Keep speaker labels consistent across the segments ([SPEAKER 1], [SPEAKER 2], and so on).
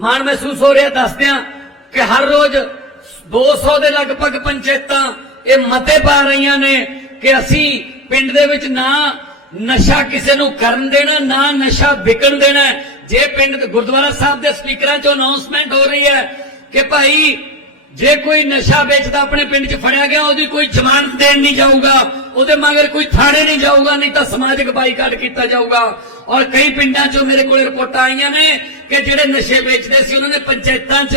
[SPEAKER 1] ਮਾਣ ਮਹਿਸੂਸ ਹੋ ਰਿਹਾ, ਦੱਸਦਿਆਂ ਕਿ ਹਰ ਰੋਜ਼ 200 ਦੇ ਲਗਭਗ ਪੰਚਾਇਤਾਂ ਇਹ ਮਤੇ ਪਾ ਰਹੀਆਂ ਨੇ ਕਿ ਅਸੀਂ ਪਿੰਡ ਦੇ ਵਿੱਚ ਨਾ ਨਸ਼ਾ ਕਿਸੇ ਨੂੰ ਕਰਨ ਦੇਣਾ, ਨਾ ਨਸ਼ਾ ਵਿਕਣ ਦੇਣਾ ਜੇ ਪਿੰਡ ਦੇ ਗੁਰਦੁਆਰਾ ਸਾਹਿਬ ਦੇ ਸਪੀਕਰਾਂ ਚੋਂ ਅਨਾਉਂਸਮੈਂਟ ਹੋ ਰਹੀ ਹੈ ਕਿ ਭਾਈ, ਜੇ ਕੋਈ ਨਸ਼ਾ ਵੇਚਦਾ ਆਪਣੇ ਪਿੰਡ 'ਚ ਫੜਿਆ ਗਿਆ, ਉਹਦੀ ਕੋਈ ਜ਼ਮਾਨਤ ਦੇਣ ਨਹੀਂ ਜਾਊਗਾ। ਉਹਦੇ ਮਗਰ ਕੋਈ ਥਾਣੇ ਨਹੀਂ ਜਾਊਗਾ, ਨਹੀਂ ਤਾਂ ਸਮਾਜਿਕ ਬਾਈਕਾਟ ਕੀਤਾ ਜਾਊਗਾ। ਔਰ ਕਈ ਪਿੰਡਾਂ 'ਚੋਂ ਮੇਰੇ ਕੋਲ ਰਿਪੋਰਟਾਂ ਆਈਆਂ ਨੇ ਕਿ ਜਿਹੜੇ ਨਸ਼ੇ ਵੇਚਦੇ ਸੀ, ਉਹਨਾਂ ਨੇ ਪੰਚਾਇਤਾਂ 'ਚ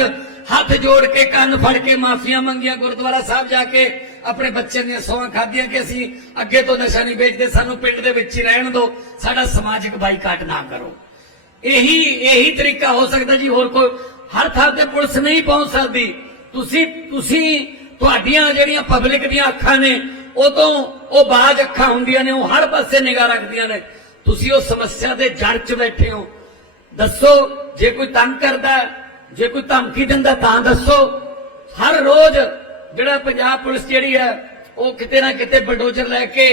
[SPEAKER 1] ਹੱਥ ਜੋੜ ਕੇ ਕੰਨ ਫੜ ਕੇ ਮਾਫੀਆਂ ਮੰਗੀਆਂ, ਗੁਰਦੁਆਰਾ ਸਾਹਿਬ ਜਾ ਕੇ ਆਪਣੇ ਬੱਚਿਆਂ ਦੀਆਂ ਸੌਹਾਂ ਖਾਧੀਆਂ ਕਿ ਅਸੀਂ ਅੱਗੇ ਤੋਂ ਨਸ਼ਾ ਨਹੀਂ ਵੇਚਦੇ, ਸਾਨੂੰ ਪਿੰਡ ਦੇ ਵਿੱਚ ਹੀ ਰਹਿਣ ਦਿਓ, ਸਾਡਾ ਸਮਾਜਿਕ ਬਾਈਕਾਟ ਨਾ ਕਰੋ। ਇਹੀ ਇਹੀ ਤਰੀਕਾ ਹੋ ਸਕਦਾ ਜੀ, ਹੋਰ ਕੋਈ ਹਰ ਥਾਂ ਤੇ ਪੁਲਿਸ ਨਹੀਂ ਪਹੁੰਚ ਸਕਦੀ। ਤੁਸੀਂ ਤੁਸੀਂ ਤੁਹਾਡੀਆਂ ਜਿਹੜੀਆਂ ਪਬਲਿਕ ਦੀਆਂ ਅੱਖਾਂ ਨੇ, ਉਹ ਤੋਂ ਉਹ ਬਾਜ ਅੱਖਾਂ ਹੁੰਦੀਆਂ ਨੇ, ਉਹ ਹਰ ਪਾਸੇ ਨਿਗਾਹ ਰੱਖਦੀਆਂ ਨੇ। ਤੁਸੀਂ ਉਹ ਸਮੱਸਿਆ ਦੇ ਜੜ 'ਚ ਬੈਠੇ ਹੋ। ਦੱਸੋ, ਜੇ ਕੋਈ ਤੰਗ ਕਰਦਾ ਜੇ ਕੋਈ ਧਮਕੀ ਦਿੰਦਾ ਤਾਂ ਦੱਸੋ। ਹਰ ਰੋਜ਼ ਜਿਹੜਾ ਪੰਜਾਬ ਪੁਲਿਸ ਜਿਹੜੀ ਹੈ, ਉਹ ਕਿਤੇ ਨਾ ਕਿਤੇ ਬਲਡੋਜ਼ਰ ਲੈ ਕੇ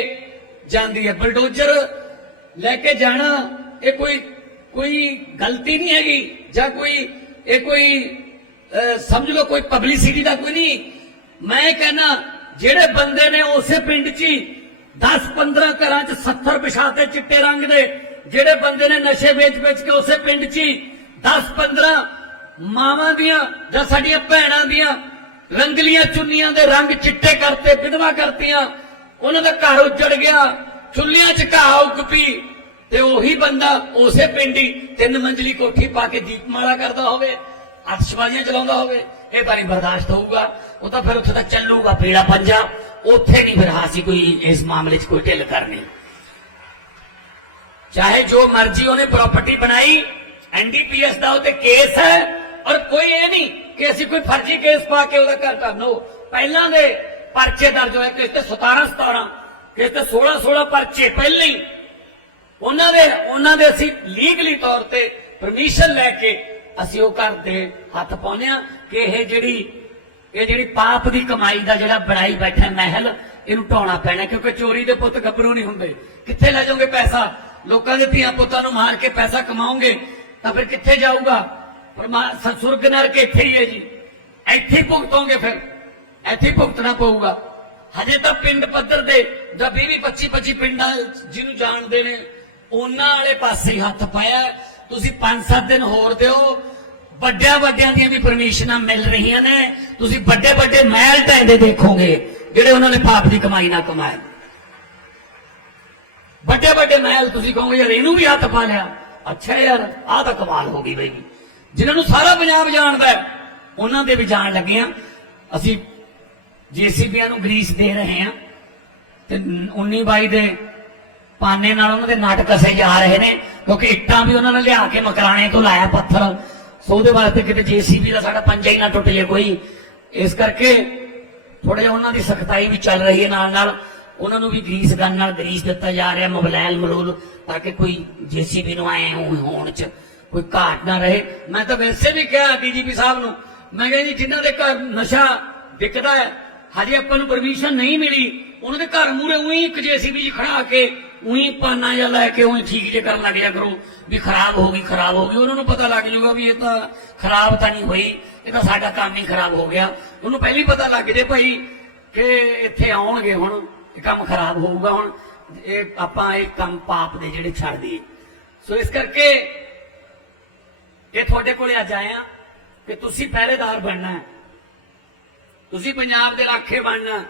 [SPEAKER 1] ਜਾਂਦੀ ਹੈ। ਬਲਡੋਜ਼ਰ ਲੈ ਕੇ ਜਾਣਾ, ਇਹ ਕੋਈ ਕੋਈ ਗਲਤੀ ਨਹੀਂ ਹੈਗੀ। ਜਾਂ ਕੋਈ, ਇਹ ਕੋਈ ਸਮਝ ਲਓ ਕੋਈ ਪਬਲਿਸਿਟੀ ਦਾ ਕੋਈ ਨਹੀਂ। ਮੈਂ ਕਹਿੰਦਾ, ਜਿਹੜੇ ਬੰਦੇ ਨੇ ਉਸੇ ਪਿੰਡ 'ਚ ਹੀ 10 15 ਘਰਾਂ 'ਚ 70 ਵਿਛਾਤੇ ਚਿੱਟੇ ਰੰਗ ਦੇ ਜਿਹੜੇ ਬੰਦੇ ਨੇ ਨਸ਼ੇ ਵੇਚ-ਵੇਚ ਕੇ ਉਸੇ ਪਿੰਡ 'ਚ ਹੀ 10 15 ਮਾਵਾਂ ਦੀਆਂ ਜਾਂ ਸਾਡੀਆਂ ਭੈਣਾਂ ਦੀਆਂ ਰੰਗਲੀਆਂ ਚੁੰਨੀਆਂ ਦੇ ਰੰਗ ਚਿੱਟੇ ਕਰਤੇ, ਵਿਧਵਾ ਕਰਤੀਆਂ, ਉਹਨਾਂ ਦਾ ਘਰ ਉੱਜੜ ਗਿਆ, ਚੁੱਲ੍ਹਿਆਂ 'ਚ ਘਾਹ ਉੱਗ ਪਈ ਤੇ ਉਹੀ ਬੰਦਾ ਉਸੇ ਪਿੰਡੀ ਤਿੰਨ ਮੰਜ਼ਲੀ ਕੋਠੀ ਪਾ ਕੇ ਦੀਪਮਾਲਾ ਕਰਦਾ ਹੋਵੇ ਅਤਸ਼ਬਾਜ਼ੀਆਂ ਚਲਾਉਂਦਾ ਹੋਵੇ, ਇਹ ਤਾਂ ਨਹੀਂ ਬਰਦਾਸ਼ਤ ਹੋਊਗਾ, ਉਹ ਤਾਂ ਫਿਰ ਉੱਥੇ ਤਾਂ ਚੱਲੂਗਾ, ਪੀੜਾ ਪੰਜਾ, ਉੱਥੇ ਨਹੀਂ ਫਿਰ ਹਾਸੀ ਕੋਈ ਇਸ ਮਾਮਲੇ 'ਚ ਕੋਈ ਢਿੱਲ ਕਰਨੀ। ਚਾਹੇ ਜੋ ਮਰਜ਼ੀ ਉਹਨੇ ਪ੍ਰਾਪਰਟੀ ਬਣਾਈ ਐਨਡੀਪੀਐਸ ਦਾ ਉਹ ਤੇ ਕੇਸ ਹੈ ਔਰ ਕੋਈ ਇਹ ਨਹੀਂ ਕਿ ਅਸੀਂ ਕੋਈ ਫਰਜ਼ੀ ਕੇਸ ਪਾ ਕੇ ਉਹਦਾ ਘਰ ਕਰਨੋ ਪਹਿਲਾਂ ਦੇ ਪਰਚੇ ਦਰਜ ਹੋਏ ਕਿਸ ਤੇ 17 17 ਕਿਸ ਤੇ 16 16 ਪਰਚੇ ਪਹਿਲਾਂ ਹੀ ਉਹਨਾਂ ਦੇ ਉਹਨਾਂ ਦੇ ਅਸੀਂ ਲੀਗਲੀ ਤੌਰ ਤੇ ਪਰਮਿਸ਼ਨ ਲੈ ਕੇ ਅਸੀਂ ਉਹ ਘਰ ਦੇ ਹੱਥ ਪਾਉਂਦੇ ਆ ਕਿ ਇਹ ਜਿਹੜੀ ਇਹ ਜਿਹੜੀ ਪਾਪ ਦੀ ਕਮਾਈ ਦਾ ਜਿਹੜਾ ਬਣਾਈ ਬੈਠਾ ਮਹਿਲ ਇਹਨੂੰ ਢਾਉਣਾ ਪੈਣਾ ਕਿਉਂਕਿ ਚੋਰੀ ਦੇ ਪੁੱਤ ਗੱਭਰੂ ਨਹੀਂ ਹੁੰਦੇ ਕਿੱਥੇ ਲੈ ਜਾਓਗੇ ਪੈਸਾ ਲੋਕਾਂ ਦੇ ਧੀਆਂ ਪੁੱਤਾਂ ਨੂੰ ਮਾਰ ਕੇ ਪੈਸਾ ਕਮਾਓਗੇ ਤਾਂ ਫਿਰ ਕਿੱਥੇ ਜਾਊਗਾ? ਪਰਮਾ ਸੁਰਗ ਨਰਕ ਇੱਥੇ ਹੀ ਹੈ ਜੀ। ਇੱਥੇ ਭੁਗਤੋਗੇ ਫਿਰ। ਇੱਥੇ ਭੁਗਤਣਾ ਪਊਗਾ। ਹਜੇ ਤਾਂ ਪਿੰਡ ਪੱਧਰ ਦੇ ਜਾਂ 20 25 25 ਪਿੰਡਾਂ ਜਿਹਨੂੰ ਜਾਣਦੇ ਨੇ, ਉਹਨਾਂ ਵਾਲੇ ਪਾਸੇ ਹੱਥ ਪਾਇਆ ਤੁਸੀਂ 5-7 ਦਿਨ ਹੋਰ ਦਿਓ। ਵੱਡਿਆਂ ਵੱਡਿਆਂ ਦੀਆਂ ਵੀ ਪਰਮਿਸ਼ਨਾਂ ਮਿਲ ਰਹੀਆਂ ਨੇ। ਤੁਸੀਂ ਵੱਡੇ ਵੱਡੇ ਮਹਿਲ ਢਾਂਦੇ ਦੇਖੋਗੇ, ਜਿਹੜੇ ਉਹਨਾਂ ਨੇ ਪਾਪ ਦੀ ਕਮਾਈ ਨਾ ਕਮਾਏ। ਵੱਡੇ ਵੱਡੇ ਮਹਿਲ ਤੁਸੀਂ ਕਹੋਗੇ ਯਾਰ ਇਹਨੂੰ ਵੀ ਹੱਥ ਪਾ ਲਿਆ ਅੱਛਾ ਯਾਰ ਆਹ ਤਾਂ ਕਮਾਲ ਹੋ ਗਈ ਬਈ। ਜਿਨ੍ਹਾਂ ਨੂੰ ਸਾਰਾ ਪੰਜਾਬ ਜਾਣਦਾ ਹੈ, ਉਹਨਾਂ ਦੇ ਵੀ ਜਾਣ ਲੱਗੇ ਆ। ਅਸੀਂ ਜੀਸੀਬੀਆਂ ਨੂੰ ਗਰੀਸ ਦੇ ਰਹੇ ਹਾਂ ਤੇ 19 22 ਦੇ ਪਾਨੇ ਨਾਲ ਉਹਨਾਂ ਦੇ ਨਾਟਕ ਕਸੇ ਜਾ ਰਹੇ ਨੇ ਕਿਉਂਕਿ ਇੱਟਾਂ ਵੀ ਉਹਨਾਂ ਨੇ ਲਿਆ ਕੇ ਮਕਰਾਣੇ ਤੋਂ ਲਾਇਆ ਪੱਥਰ। ਸੋ ਉਹਦੇ ਵਾਸਤੇ ਕਿਤੇ ਜੀਸੀਬੀ ਦਾ ਸਾਡਾ ਪੰਜਾ ਹੀ ਨਾ ਟੁੱਟ ਜੇ ਕੋਈ। ਇਸ ਕਰਕੇ ਥੋੜਾ ਜਿਹਾ ਉਹਨਾਂ ਦੀ ਸਖਤਾਈ ਵੀ ਚੱਲ ਰਹੀ ਹੈ ਨਾਲ ਨਾਲ ਉਹਨਾਂ ਨੂੰ ਵੀ ਗਰੀਸ ਗਨ ਨਾਲ ਗਰੀਸ ਦਿੱਤਾ ਜਾ ਰਿਹਾ ਮੋਬਲਾਈਲ ਮਲੂਲ, ਤਾਂ ਕਿ ਕੋਈ ਜੀਸੀਬੀ ਨੂੰ ਆਏ ਹੋਣ ਹੋਣ ਚ ਕੋਈ ਘਾਟ ਨਾ ਰਹੇ। ਮੈਂ ਤਾਂ ਵੈਸੇ ਵੀ ਕਿਹਾ ਡੀਜੀਪੀ ਸਾਹਿਬ ਨੂੰ, ਮੈਂ ਕਿਹਾ ਜੀ, ਜਿਨ੍ਹਾਂ ਦੇ ਘਰ ਨਸ਼ਾ ਵਿਕਦਾ ਹੈ, ਹਜੇ ਆਪਾਂ ਨੂੰ ਪਰਮਿਸ਼ਨ ਨਹੀਂ ਮਿਲੀ, ਉਹਨਾਂ ਦੇ ਘਰ ਮੂਰੇ ਉਹੀ ਇੱਕ ਜੀਸੀਬੀ ਜੀ ਖੜਾ ਕੇ ਉਹੀ ਪਾਨਾ ਜਾਂ ਲੈ ਕੇ ਉਹੀ ਠੀਕ ਜੇ ਕਰਨ ਲੱਗ ਜਾ ਕਰੋ, ਵੀ ਖਰਾਬ ਹੋ ਗਈ, ਖਰਾਬ ਹੋ ਗਈ। ਉਹਨਾਂ ਨੂੰ ਪਤਾ ਲੱਗ ਜਾਊਗਾ ਵੀ ਇਹ ਤਾਂ ਖਰਾਬ ਤਾਂ ਨਹੀਂ ਹੋਈ, ਇਹ ਤਾਂ ਸਾਡਾ ਕੰਮ ਹੀ ਖਰਾਬ ਹੋ ਗਿਆ। ਉਹਨੂੰ ਪਹਿਲੀ ਪਤਾ ਲੱਗ ਜੇ ਭਾਈ ਕਿ ਇੱਥੇ ਆਉਣਗੇ ਹੁਣ। ਇਹ ਕੰਮ ਖਰਾਬ ਹੋਊਗਾ ਹੁਣ, ਇਹ ਆਪਾਂ ਇਹ ਕੰਮ ਪਾਪ ਦੇ ਜਿਹੜੇ ਛੱਡ ਦਈਏ। ਸੋ ਇਸ ਕਰਕੇ ਇਹ ਤੁਹਾਡੇ ਕੋਲੇ ਅੱਜ ਆਏ ਆ ਕਿ ਤੁਸੀਂ ਪਹਿਰੇਦਾਰ ਬਣਨਾ ਹੈ। ਤੁਸੀਂ ਪੰਜਾਬ ਦੇ ਰਾਖੇ ਬਣਨਾ